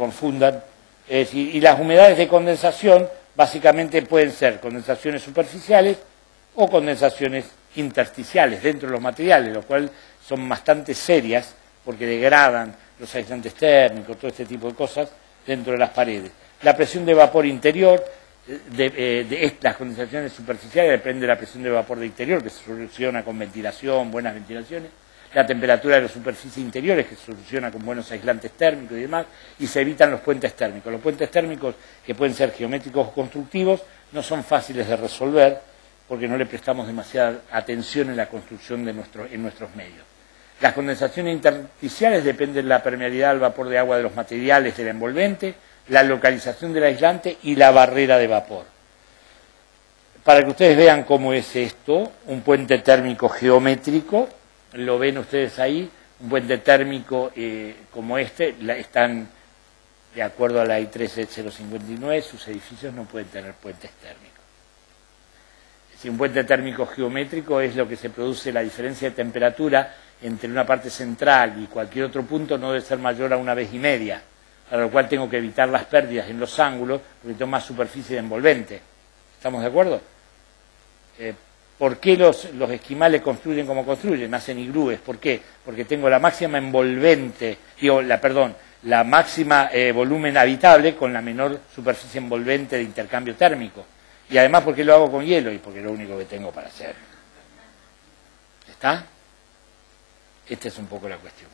confundan. Es decir, y las humedades de condensación básicamente pueden ser condensaciones superficiales o condensaciones intersticiales dentro de los materiales, lo cual son bastante serias porque degradan los aislantes térmicos, todo este tipo de cosas dentro de las paredes. La presión de vapor interior, las condensaciones superficiales depende de la presión de vapor de interior, que se soluciona con ventilación, buenas ventilaciones. La temperatura de las superficies interiores, que se soluciona con buenos aislantes térmicos y demás, y se evitan los puentes térmicos. Los puentes térmicos, que pueden ser geométricos o constructivos, no son fáciles de resolver porque no le prestamos demasiada atención en la construcción de nuestros medios. Las condensaciones intersticiales dependen de la permeabilidad al vapor de agua de los materiales del envolvente, la localización del aislante y la barrera de vapor. Para que ustedes vean cómo es esto, un puente térmico geométrico, lo ven ustedes ahí, un puente térmico como este, están de acuerdo a la I-13059, sus edificios no pueden tener puentes térmicos. Si un puente térmico geométrico es lo que se produce, la diferencia de temperatura entre una parte central y cualquier otro punto no debe ser mayor a 1,5 veces, para lo cual tengo que evitar las pérdidas en los ángulos, porque tengo más superficie de envolvente. ¿Estamos de acuerdo? ¿Por qué los esquimales construyen como construyen? Hacen iglúes. ¿Por qué? Porque tengo la máxima envolvente, la máxima volumen habitable con la menor superficie envolvente de intercambio térmico. Y además, ¿por qué lo hago con hielo? Y porque es lo único que tengo para hacer. ¿Está? Esta es un poco la cuestión.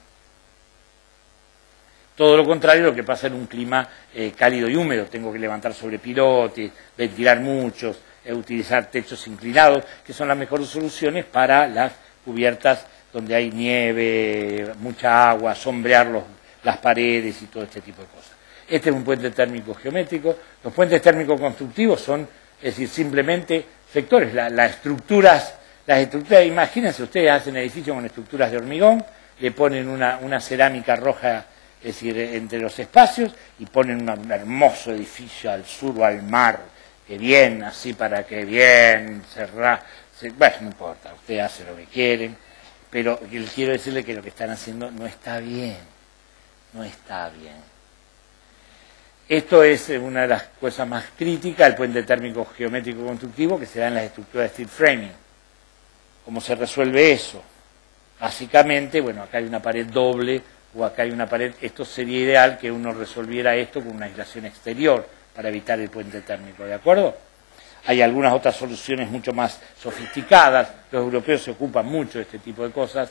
Todo lo contrario lo que pasa en un clima cálido y húmedo. Tengo que levantar sobre pilotes, ventilar muchos, utilizar techos inclinados, que son las mejores soluciones para las cubiertas donde hay nieve, mucha agua, sombrear las paredes y todo este tipo de cosas. Este es un puente térmico geométrico. Los puentes térmicos constructivos son, es decir, simplemente sectores. Las estructuras, imagínense, ustedes hacen edificios con estructuras de hormigón, le ponen una cerámica roja, es decir, entre los espacios, y ponen un hermoso edificio al sur o al mar, que bien, así para que bien, bueno, no importa, ustedes hacen lo que quieren, pero quiero decirle que lo que están haciendo no está bien, no está bien. Esto es una de las cosas más críticas, el puente térmico geométrico constructivo, que se da en las estructuras de steel framing. ¿Cómo se resuelve eso? Básicamente, bueno, acá hay una pared doble, o acá hay una pared, esto sería ideal que uno resolviera esto con una aislación exterior para evitar el puente térmico, ¿de acuerdo? Hay algunas otras soluciones mucho más sofisticadas, los europeos se ocupan mucho de este tipo de cosas,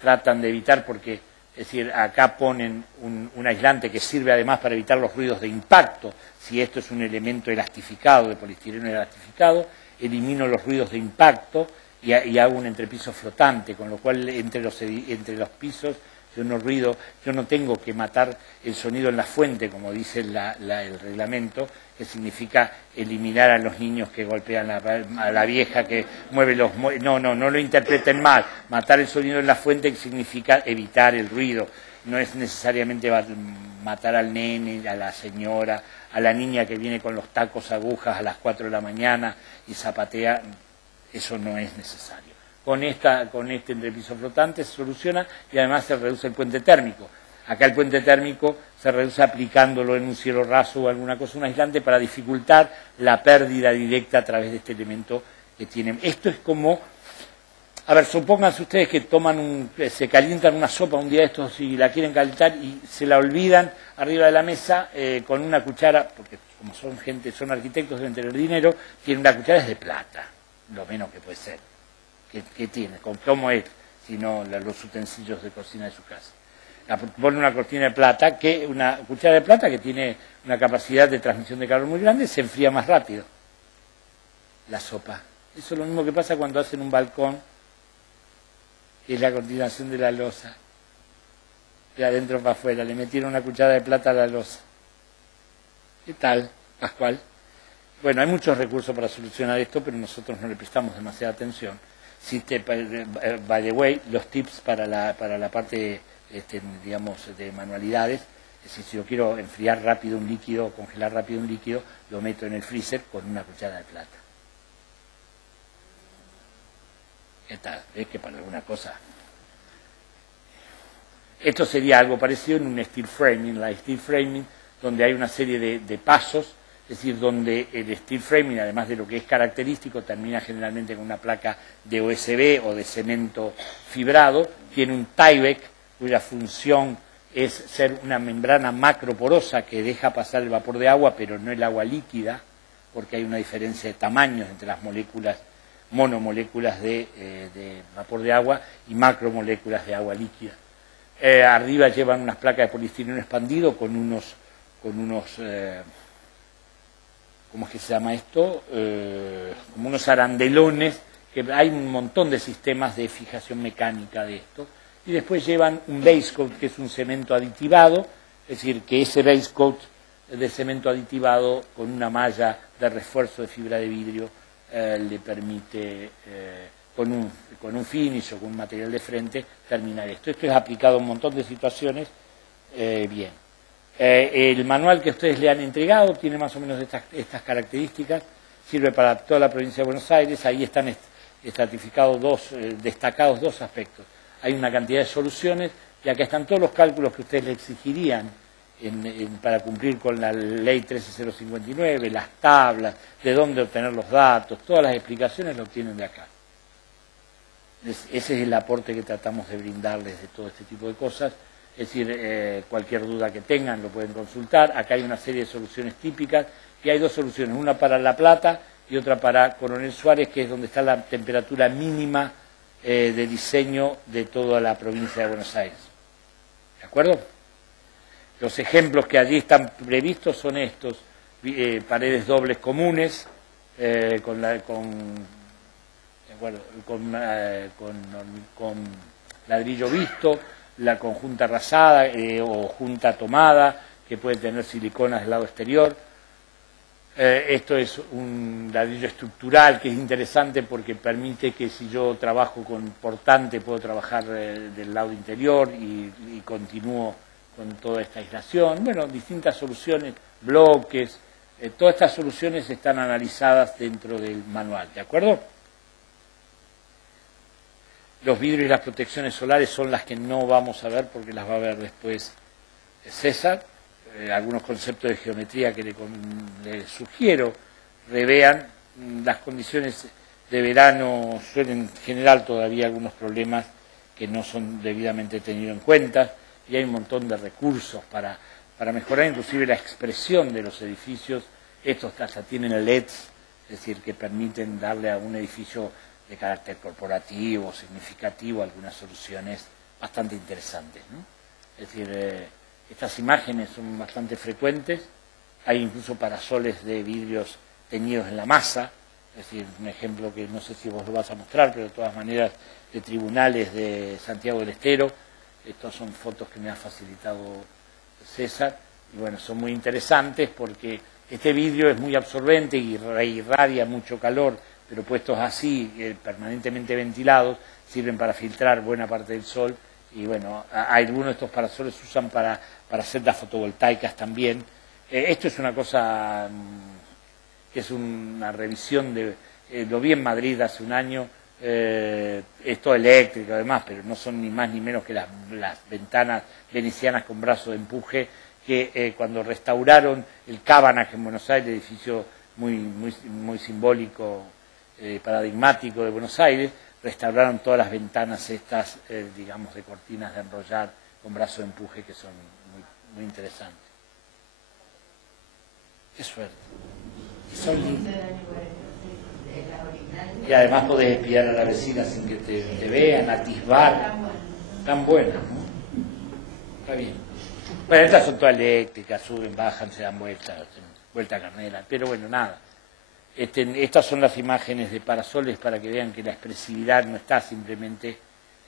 tratan de evitar porque, es decir, acá ponen un aislante que sirve además para evitar los ruidos de impacto, si esto es un elemento elastificado, de poliestireno elastificado, elimino los ruidos de impacto y hago un entrepiso flotante, con lo cual entre los pisos yo no tengo que matar el sonido en la fuente, como dice el reglamento, que significa eliminar a los niños que golpean a la vieja que mueve los... No lo interpreten mal. Matar el sonido en la fuente significa evitar el ruido. No es necesariamente matar al nene, a la señora, a la niña que viene con los tacos agujas a las 4 de la mañana y zapatea. Eso no es necesario. Con este entrepiso flotante se soluciona y además se reduce el puente térmico. Acá el puente térmico se reduce aplicándolo en un cielo raso o alguna cosa, un aislante, para dificultar la pérdida directa a través de este elemento que tienen. Esto es como, a ver, supónganse ustedes que se calientan una sopa un día de estos y la quieren calentar y se la olvidan arriba de la mesa con una cuchara, porque como son arquitectos, deben tener dinero, tienen una cuchara de plata, lo menos que puede ser. ¿Qué tiene? ¿Cómo es? Si no, los utensilios de cocina de su casa. Pone una cuchara de plata que tiene una capacidad de transmisión de calor muy grande, se enfría más rápido la sopa. Eso es lo mismo que pasa cuando hacen un balcón, que es la continuación de la losa. De adentro para afuera, le metieron una cuchara de plata a la losa. ¿Qué tal, Pascual? Bueno, hay muchos recursos para solucionar esto, pero nosotros no le prestamos demasiada atención. By the way, los tips para la parte, digamos, de manualidades, es decir, si yo quiero enfriar rápido un líquido, congelar rápido un líquido, lo meto en el freezer con una cuchara de plata. ¿Qué tal? ¿Ves que para alguna cosa? Esto sería algo parecido en un steel framing. La steel framing donde hay una serie de pasos, es decir, donde el steel framing, además de lo que es característico, termina generalmente con una placa de OSB o de cemento fibrado, tiene un tieback cuya función es ser una membrana macroporosa que deja pasar el vapor de agua, pero no el agua líquida, porque hay una diferencia de tamaños entre las moléculas, monomoléculas de vapor de agua y macromoléculas de agua líquida. Arriba llevan unas placas de poliestireno expandido con unos ¿cómo es que se llama esto? Como unos arandelones, que hay un montón de sistemas de fijación mecánica de esto. Y después llevan un base coat, que es un cemento aditivado, es decir, que ese base coat de cemento aditivado con una malla de refuerzo de fibra de vidrio le permite, con un finish o con un material de frente, terminar esto. Esto es aplicado a un montón de situaciones. Bien. El manual que ustedes le han entregado tiene más o menos estas características, sirve para toda la provincia de Buenos Aires. Ahí están estratificados destacados dos aspectos. Hay una cantidad de soluciones y acá están todos los cálculos que ustedes le exigirían para cumplir con la ley 13059, las tablas, de dónde obtener los datos, todas las explicaciones lo obtienen de acá. Ese es el aporte que tratamos de brindarles de todo este tipo de cosas. Es decir, cualquier duda que tengan lo pueden consultar. Acá hay una serie de soluciones típicas y hay dos soluciones, una para La Plata y otra para Coronel Suárez, que es donde está la temperatura mínima de diseño de toda la provincia de Buenos Aires. ¿De acuerdo? Los ejemplos que allí están previstos son estos, paredes dobles comunes, con ladrillo visto, la conjunta rasada o junta tomada, que puede tener siliconas del lado exterior. Esto es un ladrillo estructural que es interesante porque permite que si yo trabajo con portante puedo trabajar del lado interior y continúo con toda esta aislación. Bueno, distintas soluciones, bloques, todas estas soluciones están analizadas dentro del manual, ¿de acuerdo? Los vidrios y las protecciones solares son las que no vamos a ver porque las va a ver después César. Algunos conceptos de geometría que le sugiero revean. Las condiciones de verano suelen generar todavía algunos problemas que no son debidamente tenidos en cuenta y hay un montón de recursos para mejorar inclusive la expresión de los edificios. Estos hasta tienen LEDs, es decir, que permiten darle a un edificio de carácter corporativo, significativo, algunas soluciones bastante interesantes, ¿no? Es decir, estas imágenes son bastante frecuentes, hay incluso parasoles de vidrios teñidos en la masa, es decir, un ejemplo que no sé si vos lo vas a mostrar, pero de todas maneras de tribunales de Santiago del Estero. Estas son fotos que me ha facilitado César, y bueno, son muy interesantes porque este vidrio es muy absorbente y irradia mucho calor, pero puestos así, permanentemente ventilados, sirven para filtrar buena parte del sol. Y bueno, algunos de estos parasoles se usan para celdas fotovoltaicas también. Esto es una cosa que es una revisión lo vi en Madrid hace un año, es todo eléctrico además, pero no son ni más ni menos que las ventanas venecianas con brazo de empuje que cuando restauraron el Cabanag en Buenos Aires, edificio muy simbólico, paradigmático de Buenos Aires, restauraron todas las ventanas estas, digamos, de cortinas de enrollar con brazo de empuje que son muy interesantes. Qué suerte. Y además podés espiar a la vecina sin que te vean, atisbar. Tan buenas, ¿no? Está bien. Bueno, estas son todas eléctricas, suben, bajan, se dan vuelta carnera, pero bueno, nada. Estas son las imágenes de parasoles para que vean que la expresividad no está simplemente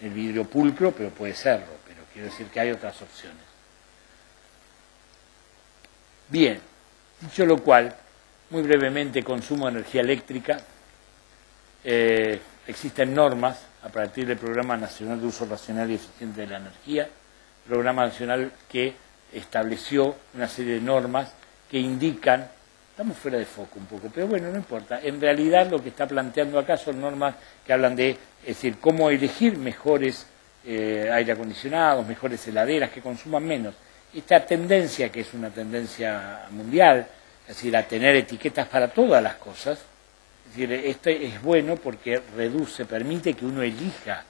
en el vidrio pulcro, pero puede serlo, pero quiero decir que hay otras opciones. Bien, dicho lo cual, muy brevemente, consumo de energía eléctrica. Existen normas a partir del Programa Nacional de Uso Racional y Eficiente de la Energía, programa nacional que estableció una serie de normas que indican. Estamos fuera de foco un poco, pero bueno, no importa. En realidad lo que está planteando acá son normas que hablan de, es decir, cómo elegir mejores aire acondicionados, mejores heladeras que consuman menos. esta tendencia, que es una mundial, es decir, a tener etiquetas para todas las cosas, es decir, esto es bueno porque reduce, permite que uno elija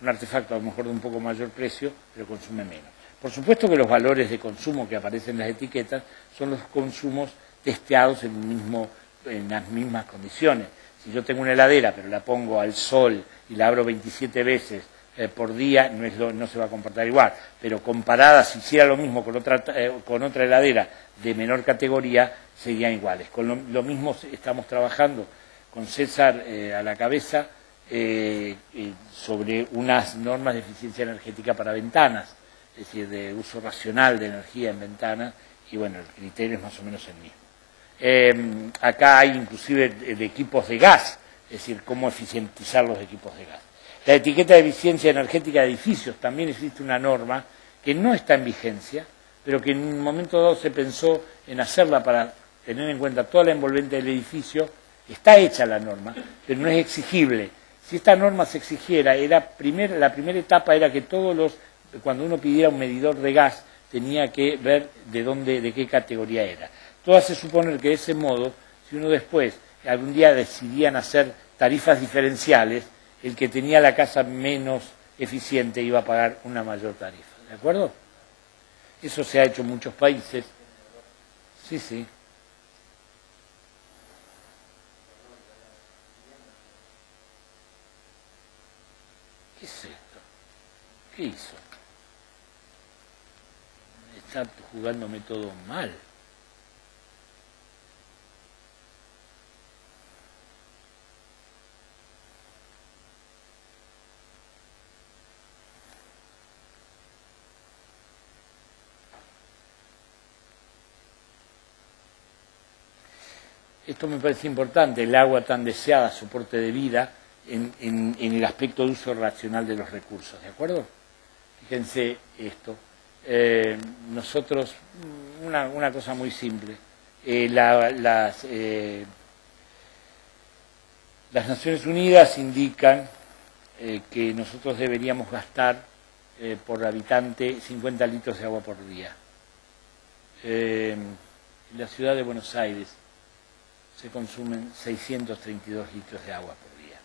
un artefacto a lo mejor de un poco mayor precio, pero consume menos. Por supuesto que los valores de consumo que aparecen en las etiquetas son los consumos testeados en las mismas condiciones. Si yo tengo una heladera, pero la pongo al sol y la abro 27 veces por día, no se va a comportar igual. Pero comparada, si hiciera lo mismo con otra heladera de menor categoría, serían iguales. Con lo mismo estamos trabajando con César a la cabeza sobre unas normas de eficiencia energética para ventanas, es decir, de uso racional de energía en ventanas, y bueno, el criterio es más o menos el mismo. Acá hay inclusive de equipos de gas, es decir, cómo eficientizar los equipos de gas. La etiqueta de eficiencia energética de edificios, también existe una norma que no está en vigencia, pero que en un momento dado se pensó en hacerla para tener en cuenta toda la envolvente del edificio. Está hecha la norma, pero no es exigible. Si esta norma se exigiera, la primera etapa era que cuando uno pidiera un medidor de gas, tenía que ver de qué categoría era. Todo hace suponer que de ese modo, si uno después, algún día decidían hacer tarifas diferenciales, el que tenía la casa menos eficiente iba a pagar una mayor tarifa. ¿De acuerdo? Eso se ha hecho en muchos países. Sí, sí. ¿Qué es esto? ¿Qué hizo? Está jugándome todo mal. Esto me parece importante, el agua tan deseada, soporte de vida, en el aspecto de uso racional de los recursos, ¿de acuerdo? Fíjense esto. Nosotros, una cosa muy simple, las Naciones Unidas indican que nosotros deberíamos gastar por habitante 50 litros de agua por día. En la ciudad de Buenos Aires se consumen 632 litros de agua por día.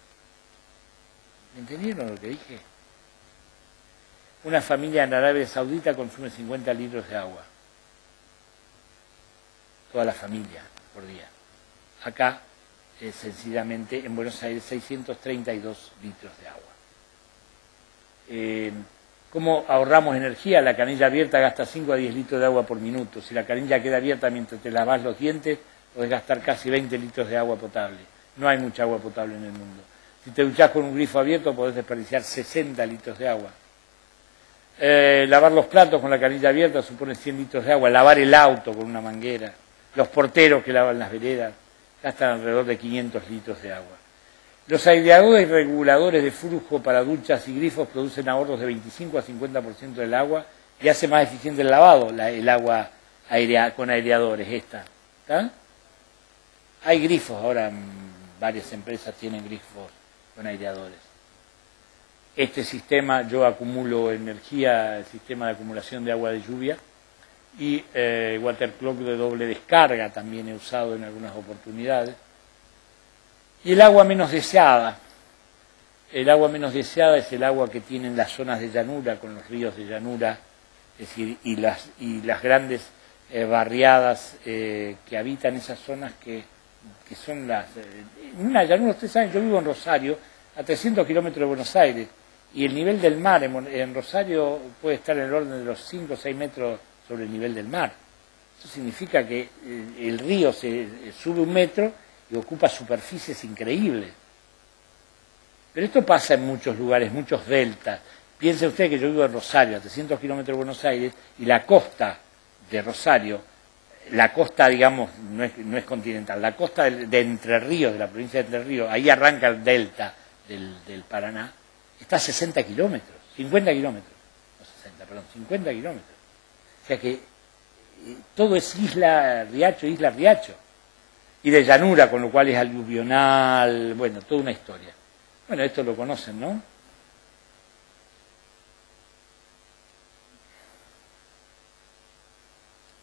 ¿Me entendieron lo que dije? Una familia en Arabia Saudita consume 50 litros de agua. Toda la familia por día. Acá, sencillamente, en Buenos Aires, 632 litros de agua. ¿Cómo ahorramos energía? La canilla abierta gasta 5 a 10 litros de agua por minuto. Si la canilla queda abierta mientras te lavas los dientes, podés gastar casi 20 litros de agua potable. No hay mucha agua potable en el mundo. Si te duchás con un grifo abierto, podés desperdiciar 60 litros de agua. Lavar los platos con la canilla abierta supone 100 litros de agua. Lavar el auto con una manguera. Los porteros que lavan las veredas gastan alrededor de 500 litros de agua. Los aireadores y reguladores de flujo para duchas y grifos producen ahorros de 25 a 50% del agua y hace más eficiente el lavado, el agua con aireadores esta. ¿Está? Hay grifos ahora, varias empresas tienen grifos con aireadores. Este sistema, yo acumulo energía, el sistema de acumulación de agua de lluvia, y water clock de doble descarga también he usado en algunas oportunidades. Y el agua menos deseada. El agua menos deseada es el agua que tienen las zonas de llanura, con los ríos de llanura, es decir, y las grandes barriadas que habitan esas zonas que son una llanura. Ustedes saben, yo vivo en Rosario, a 300 kilómetros de Buenos Aires, y el nivel del mar en Rosario puede estar en el orden de los 5 o 6 metros sobre el nivel del mar. Eso significa que el río se sube 1 metro y ocupa superficies increíbles. Pero esto pasa en muchos lugares, muchos deltas. Piense usted que yo vivo en Rosario, a 300 kilómetros de Buenos Aires, y la costa de Rosario, la costa, digamos, no es continental, la costa de Entre Ríos, de la provincia de Entre Ríos, ahí arranca el delta del Paraná, está a 60 kilómetros, 50 kilómetros, no 60, perdón, 50 kilómetros. O sea que todo es isla, riacho, y de llanura, con lo cual es aluvional, bueno, toda una historia. Bueno, esto lo conocen, ¿no?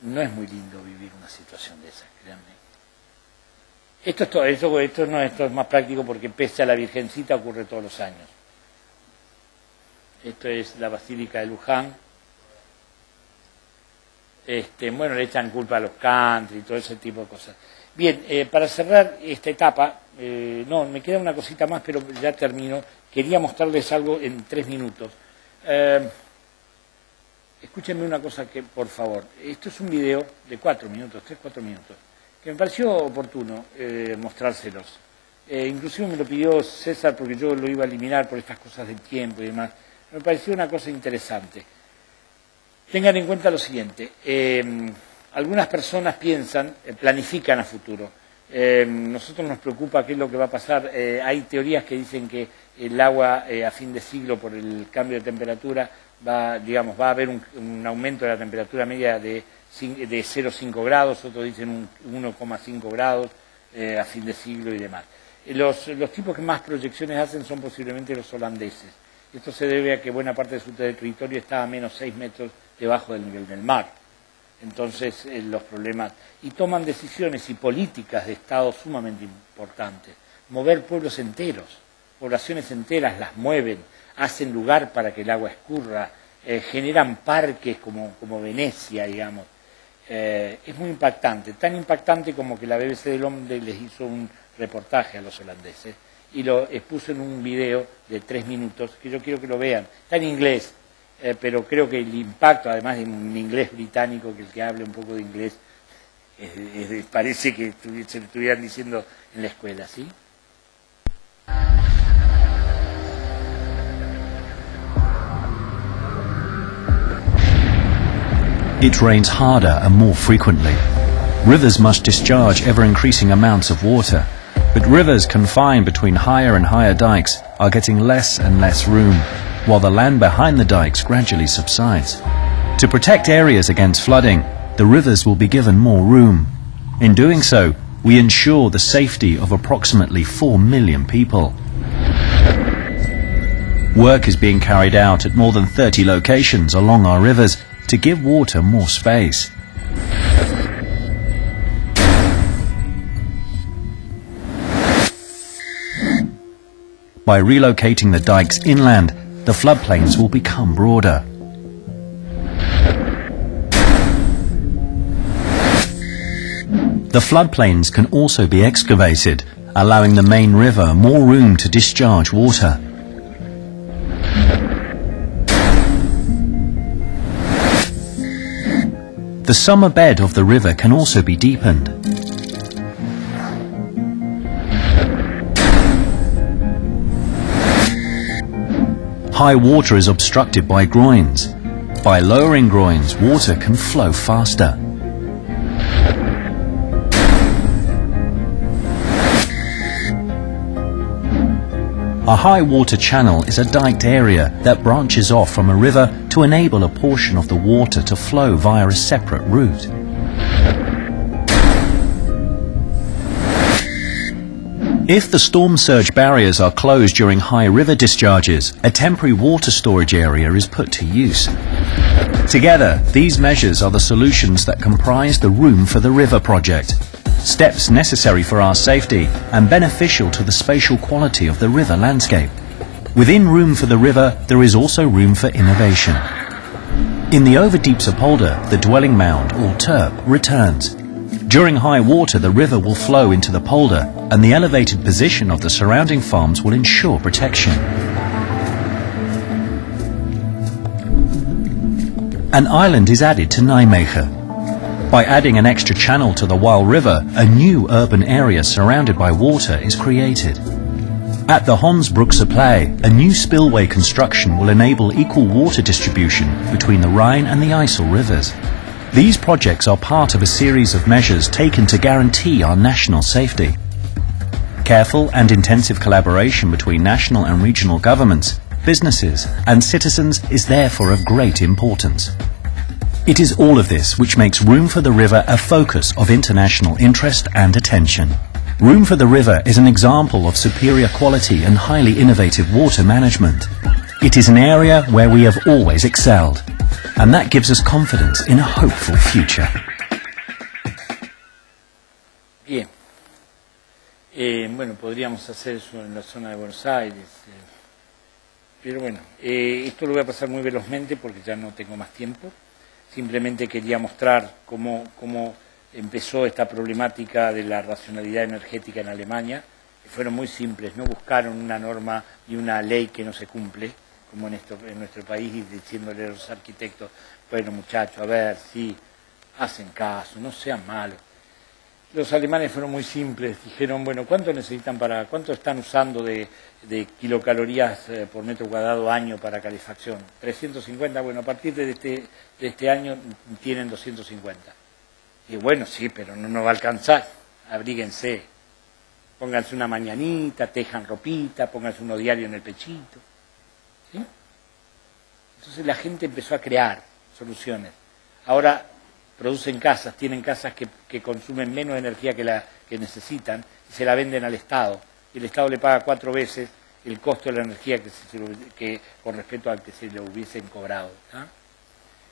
no es muy lindo vivir una situación de esa, créanme. Esto es más práctico porque pese a la Virgencita ocurre todos los años. Esto es la Basílica de Luján. Bueno, le echan culpa a los country y todo ese tipo de cosas. Bien, para cerrar esta etapa, no, me queda una cosita más, pero ya termino. Quería mostrarles algo en 3 minutos. Escúchenme una cosa que, por favor. Esto es un video de 4 minutos, 3-4 minutos, que me pareció oportuno mostrárselos. Inclusive me lo pidió César porque yo lo iba a eliminar por estas cosas del tiempo y demás. Me pareció una cosa interesante. Tengan en cuenta lo siguiente, algunas personas piensan, planifican a futuro. Nosotros nos preocupa qué es lo que va a pasar. Hay teorías que dicen que el agua a fin de siglo por el cambio de temperatura va a haber un aumento de la temperatura media de 0,5 grados, otros dicen 1,5 grados a fin de siglo y demás. Los tipos que más proyecciones hacen son posiblemente los holandeses. Esto se debe a que buena parte de su territorio está a menos 6 metros debajo del nivel del mar. Entonces, los problemas... Y toman decisiones y políticas de Estado sumamente importantes. Mover pueblos enteros, poblaciones enteras las mueven, hacen lugar para que el agua escurra, generan parques como Venecia, digamos. Es muy impactante, tan impactante como que la BBC de Londres les hizo un reportaje a los holandeses y lo expuso en un video de 3 minutos, que yo quiero que lo vean. Está en inglés, pero creo que el impacto, además de un inglés británico, que el que hable un poco de inglés, parece que se lo estuvieran diciendo en la escuela, ¿sí? It rains harder and more frequently. Rivers must discharge ever-increasing amounts of water, but rivers confined between higher and higher dikes are getting less and less room, while the land behind the dikes gradually subsides. To protect areas against flooding, the rivers will be given more room. In doing so, we ensure the safety of approximately 4 million people. Work is being carried out at more than 30 locations along our rivers to give water more space. By relocating the dikes inland, the floodplains will become broader. The floodplains can also be excavated, allowing the main river more room to discharge water. The summer bed of the river can also be deepened. High water is obstructed by groins. By lowering groins, water can flow faster. A high water channel is a diked area that branches off from a river to enable a portion of the water to flow via a separate route. If the storm surge barriers are closed during high river discharges, a temporary water storage area is put to use. Together, these measures are the solutions that comprise the Room for the River project. Steps necessary for our safety and beneficial to the spatial quality of the river landscape. Within Room for the River, there is also room for innovation. In the Overdiepse polder, the dwelling mound, or terp, returns. During high water, the river will flow into the polder, and the elevated position of the surrounding farms will ensure protection. An island is added to Nijmegen. By adding an extra channel to the Waal River, a new urban area surrounded by water is created. At the Hondsbroekse, a new spillway construction will enable equal water distribution between the Rhine and the IJssel rivers. These projects are part of a series of measures taken to guarantee our national safety. Careful and intensive collaboration between national and regional governments, businesses and citizens is therefore of great importance. It is all of this which makes Room for the River a focus of international interest and attention. Room for the River is an example of superior quality and highly innovative water management. It is an area where we have always excelled, and that gives us confidence in a hopeful future. Bien. Bueno, podríamos hacer eso en la zona de Buenos Aires, pero bueno, esto lo voy a pasar muy velozmente porque ya no tengo más tiempo. Simplemente quería mostrar cómo empezó esta problemática de la racionalidad energética en Alemania, que fueron muy simples, no buscaron una norma y una ley que no se cumple, como en nuestro país, y diciéndole a los arquitectos, bueno muchachos, a ver, sí, hacen caso, no sean malos. Los alemanes fueron muy simples, dijeron, bueno, ¿cuánto necesitan cuánto están usando de kilocalorías por metro cuadrado año para calefacción? 350, bueno, a partir de este año tienen 250. Y bueno, sí, pero no nos va a alcanzar, abríguense, pónganse una mañanita, tejan ropita, pónganse uno diario en el pechito. ¿Sí? Entonces la gente empezó a crear soluciones. Ahora producen casas, tienen casas que consumen menos energía que necesitan y se la venden al Estado. Y el Estado le paga 4 veces el costo de la energía que con respecto al que se le hubiesen cobrado. ¿Ah?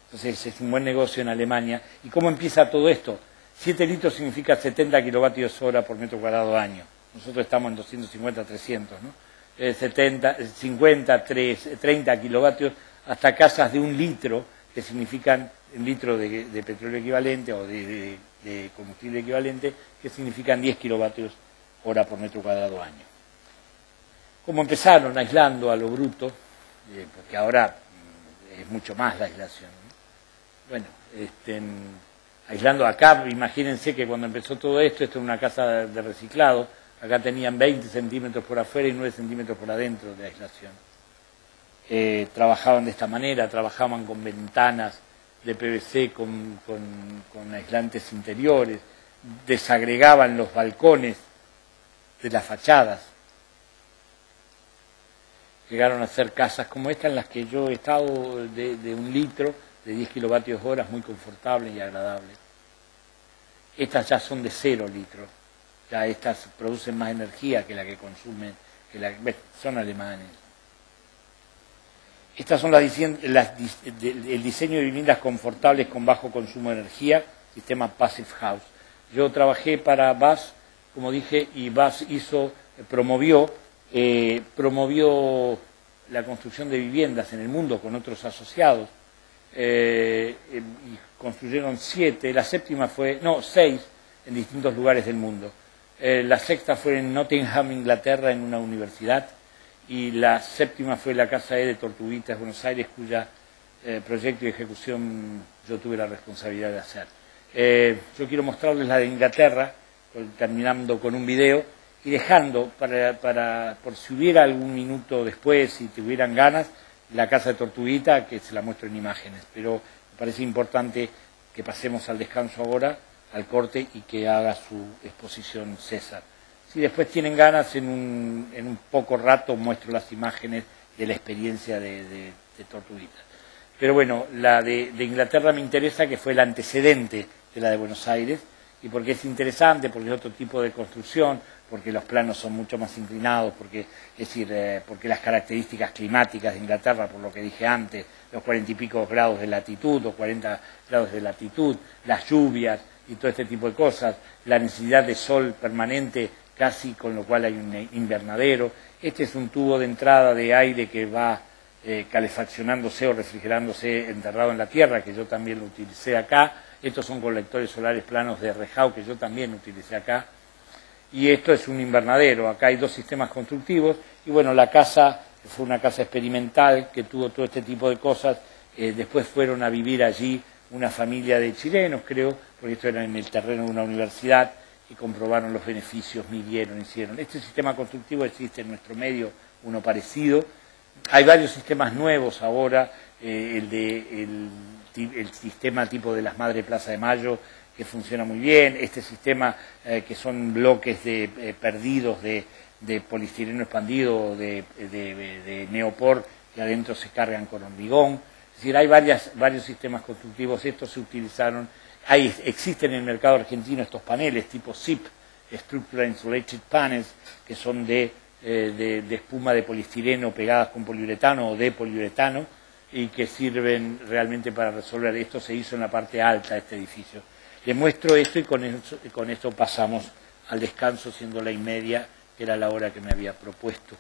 Entonces es un buen negocio en Alemania. ¿Y cómo empieza todo esto? 7 litros significa 70 kilovatios hora por metro cuadrado año. Nosotros estamos en 250, 300, ¿no? 50, 30 kilovatios hasta casas de 1 litro, que significan un litro de petróleo equivalente o de combustible equivalente, que significan 10 kilovatios hora por metro cuadrado año. Como empezaron aislando a lo bruto, porque ahora es mucho más la aislación, ¿no? Bueno, aislando acá, imagínense que cuando empezó todo esto era una casa de reciclado, acá tenían 20 centímetros por afuera y 9 centímetros por adentro de aislación. Trabajaban de esta manera, trabajaban con ventanas de PVC, con aislantes interiores, desagregaban los balcones de las fachadas. Llegaron a hacer casas como esta en las que yo he estado de 1 litro, de 10 kilovatios hora, muy confortables y agradables. Estas ya son de 0 litros, ya estas producen más energía que la que consumen, son alemanes. Estas son el diseño de viviendas confortables con bajo consumo de energía, sistema Passive House. Yo trabajé para BAS, como dije, y BAS promovió la construcción de viviendas en el mundo con otros asociados. Y construyeron 7, la séptima fue, no, 6 en distintos lugares del mundo. La sexta fue en Nottingham, Inglaterra, en una universidad. Y la séptima fue la Casa E de Tortuguitas, Buenos Aires, cuya proyecto y ejecución yo tuve la responsabilidad de hacer. Yo quiero mostrarles la de Inglaterra, terminando con un video, y dejando, por si hubiera algún minuto después, si tuvieran ganas, la Casa de Tortuguita, que se la muestro en imágenes. Pero me parece importante que pasemos al descanso ahora, al corte, y que haga su exposición César. Si después tienen ganas, en un poco rato muestro las imágenes de la experiencia de Tortuguita. Pero bueno, la de Inglaterra me interesa, que fue el antecedente de la de Buenos Aires, y porque es interesante, porque es otro tipo de construcción, porque los planos son mucho más inclinados, porque las características climáticas de Inglaterra, por lo que dije antes, los 40 y pico grados de latitud, o 40 grados de latitud, las lluvias y todo este tipo de cosas, la necesidad de sol permanente, casi con lo cual hay un invernadero. Este es un tubo de entrada de aire que va calefaccionándose o refrigerándose enterrado en la tierra, que yo también lo utilicé acá. Estos son colectores solares planos de Rejau, que yo también utilicé acá. Y esto es un invernadero. Acá hay 2 sistemas constructivos. Y bueno, la casa fue una casa experimental que tuvo todo este tipo de cosas. Después fueron a vivir allí una familia de chilenos, creo, porque esto era en el terreno de una universidad, y comprobaron los beneficios, midieron, hicieron. Este sistema constructivo existe en nuestro medio, uno parecido. Hay varios sistemas nuevos ahora, el sistema tipo de las Madres Plaza de Mayo, que funciona muy bien, este sistema que son bloques perdidos de polistireno expandido, de neopor, que adentro se cargan con hormigón. Es decir, hay varios sistemas constructivos. Estos se utilizaron. Existen en el mercado argentino estos paneles tipo SIP, Structural Insulated Panels, que son de espuma de polistireno pegadas con poliuretano o de poliuretano, y que sirven realmente para resolver. Esto se hizo en la parte alta de este edificio. Les muestro esto y con esto pasamos al descanso, siendo 1:30, que era la hora que me había propuesto.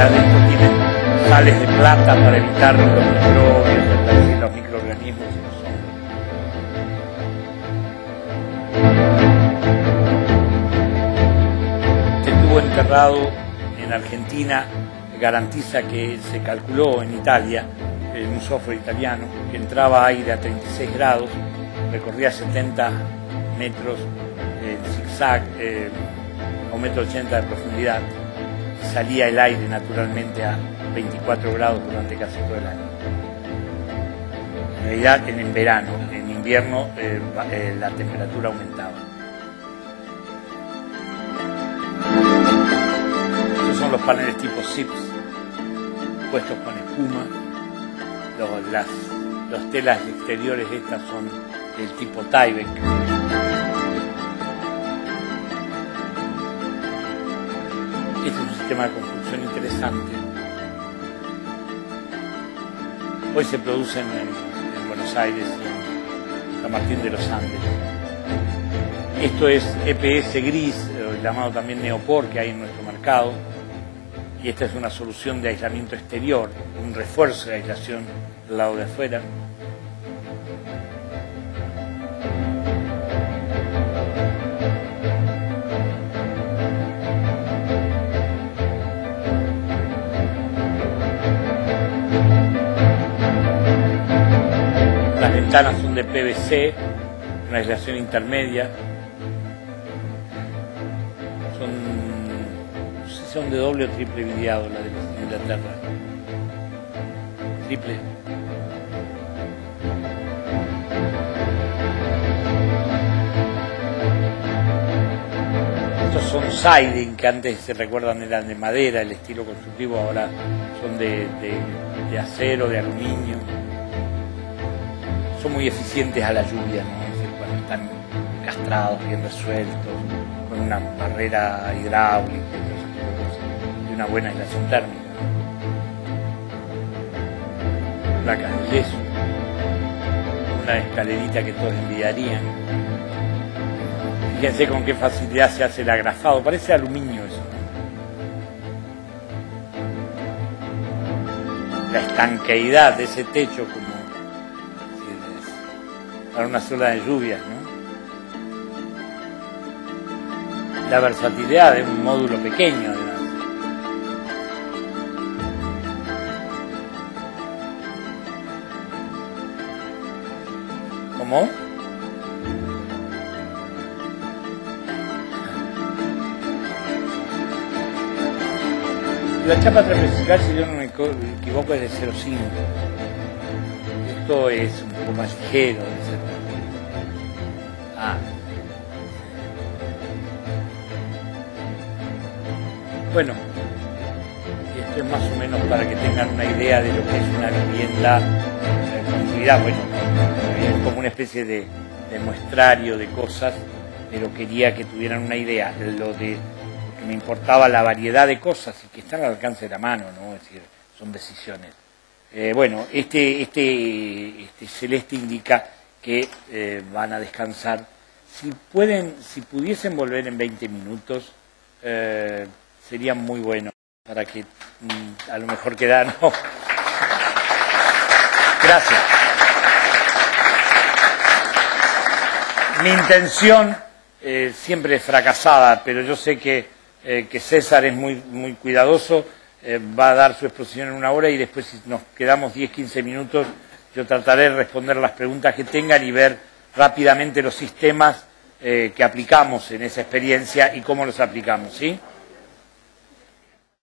Adentro tienen sales de plata para evitar los microbios, los microorganismos y los hongos. Este tubo enterrado en Argentina garantiza que se calculó en Italia, en un software italiano, que entraba aire a 36 grados, recorría 70 metros en zigzag, a 1,80 m de profundidad. Salía el aire naturalmente a 24 grados durante casi todo el año. En realidad en verano, en invierno la temperatura aumentaba. Estos son los paneles tipo SIPS, puestos con espuma. Las telas exteriores estas son del tipo Tyvek. Este es un sistema de construcción interesante. Hoy se producen en Buenos Aires y en San Martín de los Andes. Esto es EPS gris, llamado también Neopor, que hay en nuestro mercado. Y esta es una solución de aislamiento exterior, un refuerzo de aislación del lado de afuera. Las ventanas son de PVC, una aislación intermedia. No sé si son de doble o triple vidriado la de Inglaterra. Triple. Estos son siding, que antes se recuerdan eran de madera, el estilo constructivo, ahora son de acero, de aluminio. Son muy eficientes a la lluvia, ¿no? Es decir, cuando están castrados, bien resueltos, con una barrera hidráulica y todo ese tipo de cosas, y una buena aislación térmica. Placas de yeso, una escalerita que todos envidiarían. Fíjense con qué facilidad se hace el agrafado, parece aluminio eso, ¿no? La estanqueidad de ese techo como para una zona de lluvias, ¿no? La versatilidad de un módulo pequeño, además. ¿Cómo? La chapa trapezoidal, si yo no me equivoco, es de 0,5. Esto es un poco más ligero, etc. Bueno, esto es más o menos para que tengan una idea de lo que es una vivienda construida. Bueno, es como una especie de muestrario de cosas, pero quería que tuvieran una idea. Lo que me importaba la variedad de cosas y que están al alcance de la mano, ¿no? Es decir, son decisiones. Bueno, este celeste indica que van a descansar. Si pudiesen volver en 20 minutos, sería muy bueno para que a lo mejor quedaran. No. Gracias. Mi intención siempre es fracasada, pero yo sé que César es muy cuidadoso. Va a dar su exposición en 1 hora y después, si nos quedamos 10-15 minutos, yo trataré de responder las preguntas que tengan y ver rápidamente los sistemas que aplicamos en esa experiencia y cómo los aplicamos, ¿sí?